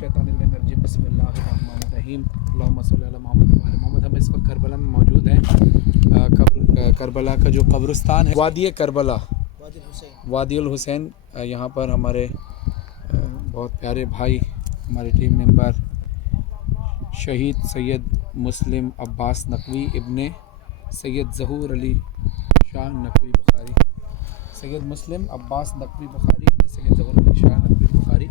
बिस्मिल्लाहिर्रहमानिर्रहीम बिस्मिल्लाहिर्रहमानिर्रहीम अल्लाहुम्मा सल्लि अला मुहम्मद व आले मोहम्मद। हम इस वक्त करबला में मौजूद हैं। करबला का जो कब्रिस्तान है वादी करबला, वादी उल हुसैन, यहाँ पर हमारे बहुत प्यारे भाई, हमारे टीम मेंबर शहीद सैयद मुस्लिम अब्बास नकवी इब्ने सैयद ज़हूर अली शाह नकवी बुखारी, सैयद मुस्लिम अब्बास नकवी बुखारी इब्ने सैयद ज़हूर अली शाह नकवी बुखारी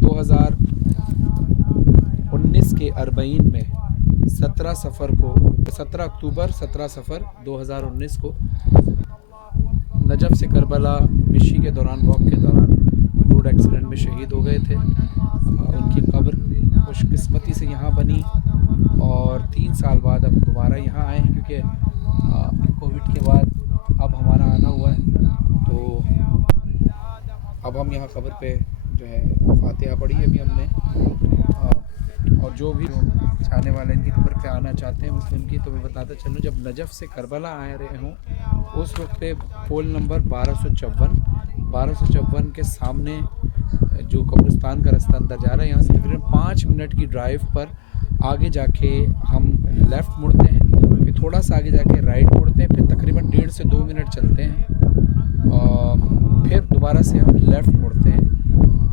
2019 के अरबईन में 17 अक्टूबर 17 सफ़र 2019 को नजफ़ से करबला मिशी के दौरान, वॉक के दौरान रोड एक्सीडेंट में शहीद हो गए थे। उनकी कब्र खुशकिस्मती से यहाँ बनी और 3 साल बाद अब दोबारा यहाँ आए हैं, क्योंकि कोविड के बाद अब हमारा आना हुआ है। तो अब हम यहाँ कब्र पे जो है फातिहा पढ़ी अभी हमने, और जो भी चाहने वाले इनकी कब्र पे आना चाहते हैं मुस्लिम की, तो मैं बताता चलूँ, जब नजफ़ से करबला आ रहे हों उस वक्त पे पोल नंबर 1254 के सामने जो कब्रिस्तान का रास्ता अंदर जा रहा है, यहाँ से तकरीबन 5 मिनट की ड्राइव पर आगे जाके हम लेफ़्ट मुड़ते हैं, फिर थोड़ा सा आगे जाके राइट मुड़ते हैं, फिर तकरीबन 1.5 से 2 मिनट चलते हैं और फिर दोबारा से हम लेफ़्ट मुड़ते हैं।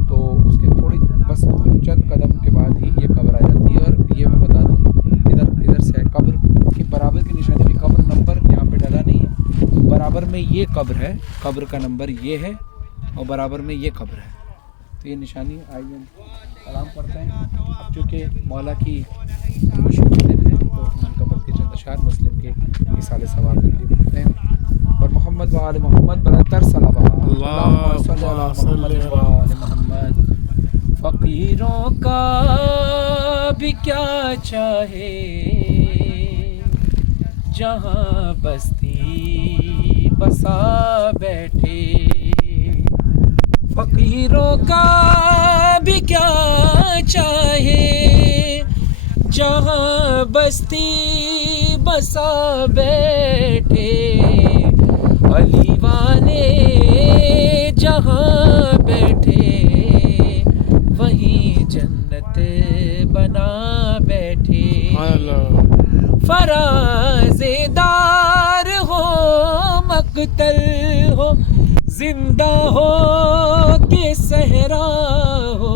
तो उसके थोड़ी बस चंद कदम के बाद ही ये कब्र आ जाती है। और ये मैं बता दूँ, इधर से है कब्र की बराबर की निशानी भी, कब्र नंबर यहाँ पे डला नहीं है, बराबर में ये कब्र है, कब्र का नंबर ये है और बराबर में ये कब्र है। तो ये निशानी, आइए सलाम पढ़ते हैं। अब चूँकि मौला की खुशी के दिन है तो कब्र के चंद अशार मुस्लिम के इसाले सवाब के लिए पढ़ते हैं। और मोहम्मद व आले मोहम्मद बरतर सलावत अल्लाहुम्मा सल्लि अला मुहम्मद व आले मोहम्मद। फ़कीरों का भी क्या चाहे जहाँ बस्ती बसा बैठे, फ़कीरों का भी क्या चाहे जहाँ बस्ती बसा बैठे, अली वाले जहाँ बैठे वहीं जन्नत बना बैठे। फराज़ेदार हो मक़तल हो, जिंदा हो कि सहरा हो,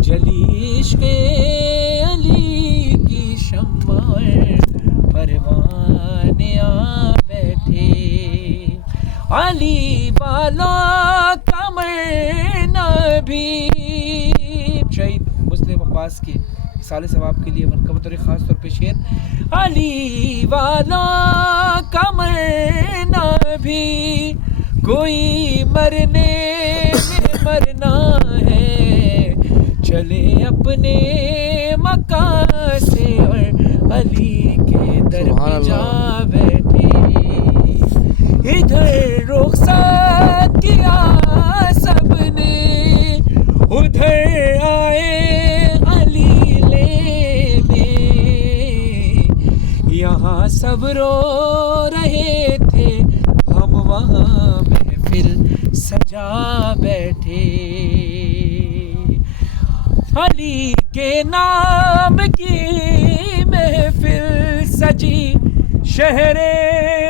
जली इश्क़े अली की शम्मा परवाने आ बैठे। अली वालों का मरना भी शहीद मुस्लिम अब्बास के साले सवाब के लिए मनक़बत और ख़ास तौर पे शेर, अली वालों का मरना भी कोई मरने में मरना है, चले अपने मकान से और अली के दर पे जा बैठे। इधर रुख़सत किया सबने, उधर आए अली लेने, यहाँ सब रो रहे थे, हम वहाँ महफिल सजा बैठे। अली के नाम की महफिल सजी शहरे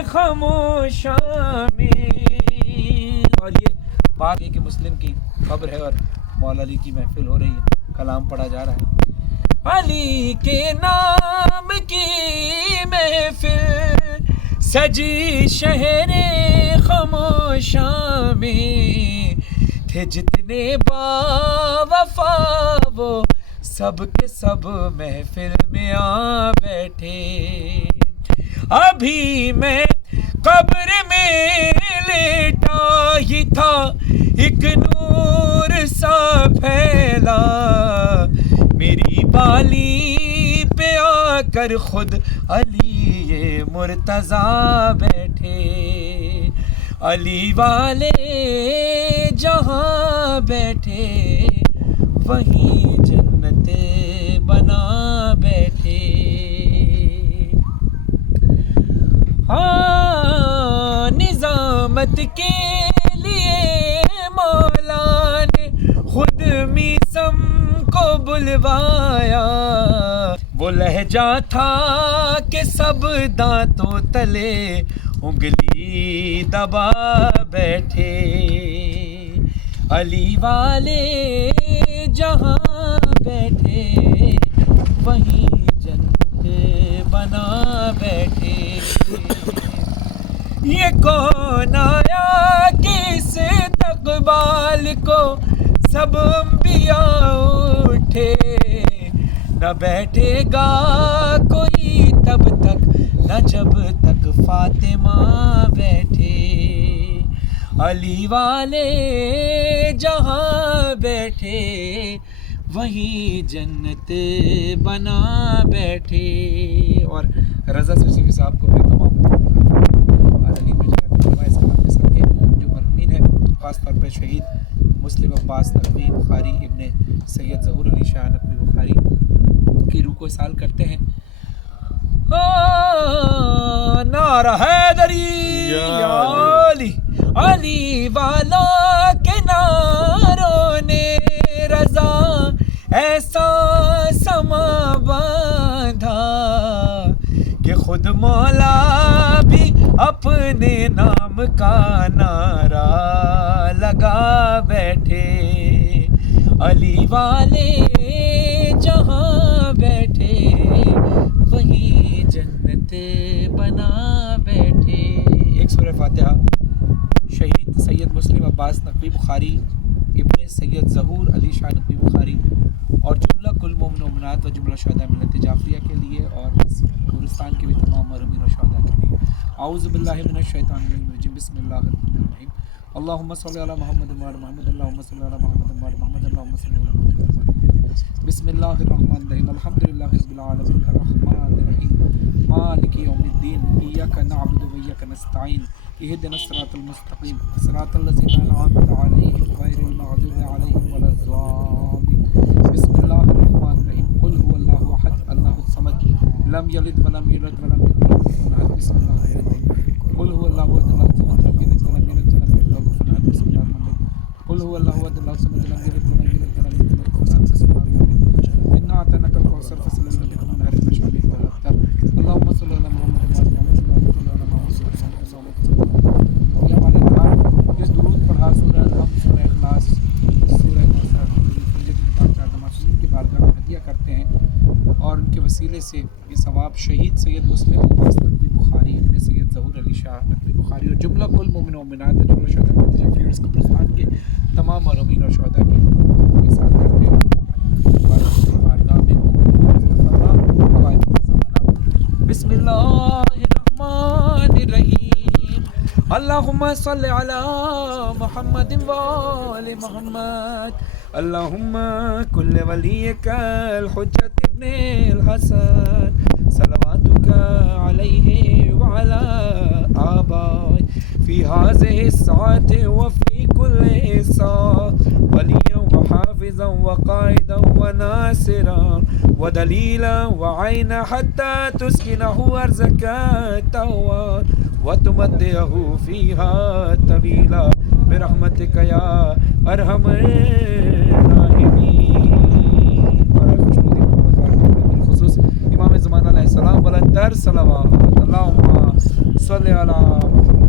खामोशा में। और ये बात है कि मुस्लिम की खबर है और मौला अली की महफिल हो रही है, कलाम पढ़ा जा रहा है। अली के नाम की महफिल सजी शहरे खामोशा में, थे जितने बावफा वो सब के सब महफिल में आ बैठे। अभी मैं कब्र में लेटा ही था, एक नूर सा फैला, मेरी बाली पे आकर खुद अली ये मुर्तज़ा बैठे। अली वाले जहाँ बैठे वहीं जन्नत बना बैठे। हाँ, निज़ामत के लिए मौला ने खुद دلوایا. وہ لہجہ تھا کہ سب دانتوں تلے انگلی دبا بیٹھے. علی والے جہاں بیٹھے وہیں جنت بنا بیٹھے. یہ کون آیا کہ اس تقبال کو سب انبیاء اٹھے. نہ بیٹھے گا کوئی تب تک نہ جب تک فاطمہ بیٹھے. علی والے جہاں بیٹھے وہیں جنت بنا بیٹھے. اور رضا صفی صاحب کو میں تمام علی میں جگہ اس کلام کے سب کے جو مرحومین ہیں، خاص طور پہ شہید مسلم عباس نقوی بخاری ابن سید ظہور علی شاہ نقوی بخاری کی روح کو اصال کرتے ہیں. نعرہ حیدری یا علی. علی والا کے نعروں نے رضا ایسا سما باندھا کہ خود مولا بھی اپنے نام کا نعرہ لگا بیٹھے. علی والے جہاں بیٹھے وہیں جنت بنا بیٹھے. ایک سورہ فاتحہ شہید سید مسلم عباس نقوی بخاری ابن سید ظہور علی شاہ نقوی بخاری اور جملہ کل مومن و مومنات و جملہ شہداء ملت جعفریہ کے لیے اور اس گورستان کے بھی تمام مرحومین و شہداء کے لیے. اعوذ باللہ من الشیطان الرجیم. بسم اللہ الرحمن الرحیم. اللہم صلی علی محمد و علی محمد. اللہم صلی علی محمد و علی محمد. اللہم صلی علی محمد. بسم اللہ الرحمن الرحیم. الحمدللہ رب العالمین الرحمن الرحیم مالک یوم الدین. ایاک نعبد و ایاک نستعین. اهدنا الصراط المستقیم صراط الذین انعمت علیہم غیر المغضوب علیہم ولا الضالین. بسم اللہ الرحمن الرحیم. قل هو اللہ احد اللہ الصمد لم یلد ولم یولد ولم یکن له کفوا احد. بسم اللہ الرحمن الرحیم. قل هو اللہ احد اللہ الصمد لم یلد ولم یولد ولم یکن له کفوا احد. بسم اللہ الرحمن الرحیم. قل هو اللہ احد اللہ الصمد لم یلد ولم یولد ولم یکن له کفوا احد. بسم اللہ الرحمن الرحیم. انا اعطیناک الکوثر فصل لربک وانحر ان شانئک هو الابتر. اللهم صل على محمد وعلى محمد. اس درود پڑھا سورہ الحمد، سورہ اخلاص، سورہ کوثر معصومین کی بارگاہ میں ہدیہ کرتے ہیں اور ان کے وسیلے سے یہ ثواب شہید سید مسلم عباس نقوی بخاری ابن سید ظہور علی شاہ نقوی بخاری اور جملہ کل مومن و مومنات اور جملہ شہداء ملت جعفریہ اور اس قبرستان کے تمام مرحومین اور شہداء کی احسان کرتے ہیں. بارگاہ میں بسم اللہ الرحمن الرحیم. اللہم صلی علی محمد وآل محمد. اللہم کل ولیک الحجت ابن الحسن صلواتک علیہ وعلی آبائی فی هذه الساعة وفی کل ساعة ولیا وحافظا وقائدا وناصرا ودلیلا وعینا حتی تسکنہ ارضک تہوار وتمتعه فيها طويلا برحمتك يا ارحم الراحمين. بالخصوص امام زمان علیہ السلام بلند تر صلوات. اللہم صلی علی محمد.